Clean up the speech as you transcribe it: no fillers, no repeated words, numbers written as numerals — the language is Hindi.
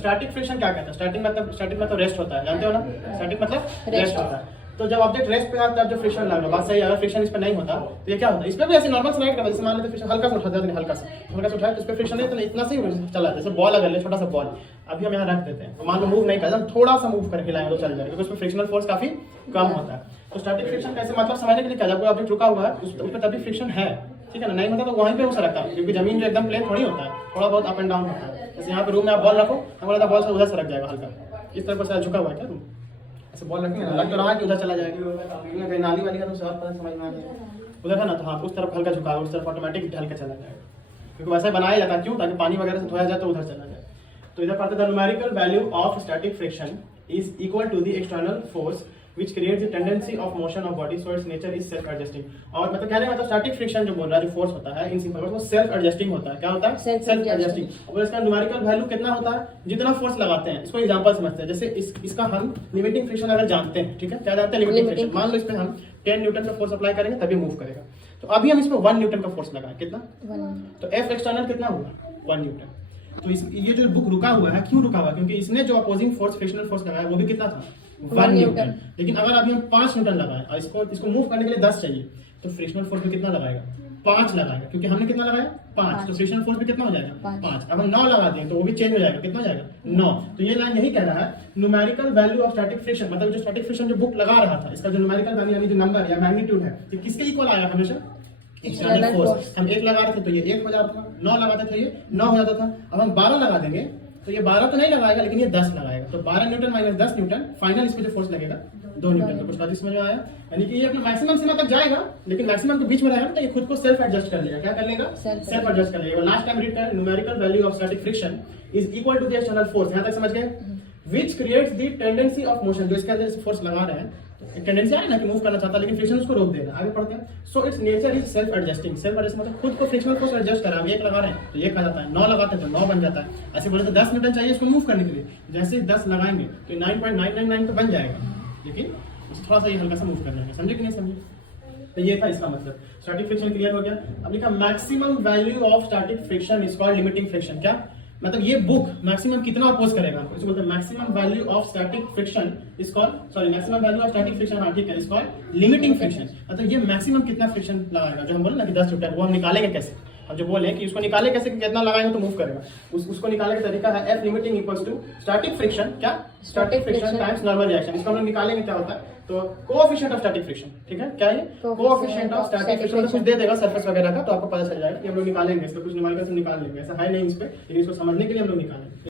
स्टैटिक फ्रिक्शन क्या कहता है? स्टैटिक मतलब रेस्ट होता है, जानते हो ना? स्टैटिक मतलब रेस्ट होता है। तो जब ऑब्जेक्ट रेस्ट पे आता है तब जो फ्रिक्शन लग रहा है, बात सही है। अगर फ्रिक्शन इस पे नहीं होता तो ये क्या होता है? इस पे भी ऐसे नॉर्मल स्लाइड करता है, जैसे मान लेते फ्रिक्शन हल्का सा उठा देते हैं, हल्का सा उठाया तो इस पे फ्रिक्शन नहीं, तो इतना से ही चला, जैसे बॉल अगर ले, छोटा सा बॉल अभी हम यहाँ रख देते हैं, तो मान लो मूव नहीं करता, थोड़ा सा मूव करके लाएंगे तो चल जाएगा, क्योंकि उसमें फ्रिक्शनल फोर्स काफी कम होता है। तो स्टैटिक फ्रिक्शन कैसे मतलब समझने के लिए क्या, जब कोई ऑब्जेक्ट रुका हुआ है उस पर तभी फ्रिक्शन है, ठीक है ना? नहीं होता तो वहीं पे उसे रखता है, क्योंकि जमीन जो एकदम प्लेन थोड़ी होता है, थोड़ा बहुत अप एंड डाउन होता है। जैसे यहाँ पे रूम में आप बॉल रखो, हमको लगता है बॉल से उधर से रख जाएगा हल्का, इस तरह से झुका हुआ है क्या रूम, ऐसे बॉल रखेंगे ना, लग तो रहा है कि उधर चला जाएगा, कहीं नाली वाली का तो सब पता समझ में आ जाएगा, उधर है ना, तो हाँ उस तरफ हल्का झुका, उस तरफ ऑटोमेटिक ढल के चला जाएगा, क्योंकि वैसे बनाया जाता है, क्यों? ताकि पानी वगैरह से धोया जाए तो उधर चला जाए। तो इधर पढ़ते the numerical value of static friction is equal to the external force which creates the tendency of motion of body, so its nature is self adjusting। और मतलब कहने का मतलब स्टैटिक फ्रिक्शन जो बोल रहा है, जो फोर्स होता है इन सिंपल वर्ड्स, वो सेल्फ एडजस्टिंग होता है। क्या होता है? Self adjusting. और इसका न्यूमेरिकल वैल्यू कितना होता है? जितना फोर्स लगाते हैं। इसको एग्जांपल समझते हैं, जैसे इसका हम लिमिटिंग फ्रिक्शन अगर जानते हैं, ठीक है, क्या जानते हैं? Limiting friction. मान लो इस पे हम 10 न्यूटन का फोर्स अप्लाई करेंगे तभी मूव करेगा, तो अभी हम इस पे 1 न्यूटन का फोर्स लगाएं, कितना? 1। तो एफ एक्सटर्नल कितना हुआ? 1 न्यूटन। तो ये जो बुक रुका हुआ है, क्यों रुका हुआ? क्योंकि इसने जो अपोजिंग फोर्स, फ्रिक्शनल फोर्स लगाया वो भी कितना था? 1 न्यूटन। लेकिन अगर अभी हम 5 न्यूटन लगाएं और इसको मूव करने के लिए 10 चाहिए, तो फ्रिक्शनल फोर्स भी कितना लगाएगा? 5 लगाएगा, क्योंकि हमने कितना लगाया? 5। तो फ्रिक्शनल फोर्स भी कितना हो जाएगा? 5। अब हम 9 लगा दें तो वो भी चेंज हो जाएगा, कितना हो जाएगा? 9। तो ये लाइन यही कह रहा है, numerical value of static friction, मतलब जो स्टैटिक फ्रिक्शन जो बुक लगा रहा था, इसका जो न्यूमेरिकल वैल्यू यानी जो नंबर या मैग्नीट्यूड है, तो किसके इक्वल आएगा? हमेशा एक्सटर्नल फोर्स। हम 1 लगा रहे थे तो ये 1 हो जाता था, 9 लगाते थे ये 9 हो जाता था। अब हम 12 लगा देंगे तो ये 12 तो नहीं लगाएगा, लेकिन ये 10 लगाएगा, तो 12 न्यूटन माइनस 10 न्यूटन, फाइनल इस पे जो फोर्स लगेगा 2 न्यूटन। तो कुछ लॉजिक समझ में आया? यानी कि ये अपने मैक्सिमम सीमा तक जाएगा, लेकिन मैक्सिमम के बीच में रहेगा तो ये खुद को सेल्फ एडजस्ट कर लेगा। क्या कर लेगा? सेल्फ एडजस्ट कर लेगा। लास्ट टाइम रीड कर, numerical value of static friction is equal to the external force, यहां तक समझ गए? Which creates the tendency of motion, जो इसके अंदर फोर्स लगा रहे हैं, एक टेंडेंसी है ना कि मूव करना चाहता है, लेकिन फ्रिक्शन उसको रोक देगा। आगे पढ़ते हैं। So it's nature is self adjusting. Self adjusting मतलब खुद को फ्रिक्शनल फोर्स एडजस्ट करा। हम 1 लगा रहे हैं तो 1 आ जाता है, 9 लगाते हैं तो 9 बन जाता है। ऐसे बोले तो 10 न्यूटन चाहिए इसको मूव करने के लिए, जैसे ही 10 लगाएंगे तो 9.999 तो बन जाएगा, लेकिन उसे थोड़ा सा ये हल्का सा मूव करना है। समझे कि नहीं समझे? तो ये था इसका मतलब। स्टैटिक फ्रिक्शन क्लियर हो गया। अब लिखा maximum value of static friction is called limiting friction. क्या मतलब? ये बुक मैक्सिमम कितना अपोज करेगा हमको, इसको बोलते हैं maximum value of static friction is called, sorry maximum value of static friction, हां ठीक है, इज कॉल्ड लिमिटिंग फ्रिक्शन। मतलब ये मैक्सिमम कितना फ्रिक्शन लगाएगा, जो हम बोले ना कि 10 न्यूटन, वो हम निकालेंगे कैसे? अब जो बोले कि उसको निकाले कैसे, कितना लगाएंगे तो मूव करेगा, उसको निकालने का तरीका है F limiting equals to static friction, क्या? Static friction times normal reaction. इसको हम लोग निकालेंगे, क्या होता है? तो कोएफिशिएंट ऑफ स्टैटिक फ्रिक्शन, ठीक है, क्या है? कोएफिशिएंट ऑफ स्टैटिक फ्रिक्शन, मतलब कुछ दे देगा सरफेस वगैरह का, तो आपको पता चल जाएगा कि हम लोग निकालेंगे, इसको कुछ न्यूमेरिकल से निकाल लेंगे, ऐसा है नहीं इस पे, लेकिन इसको समझने के लिए हम लोग निकालेंगे।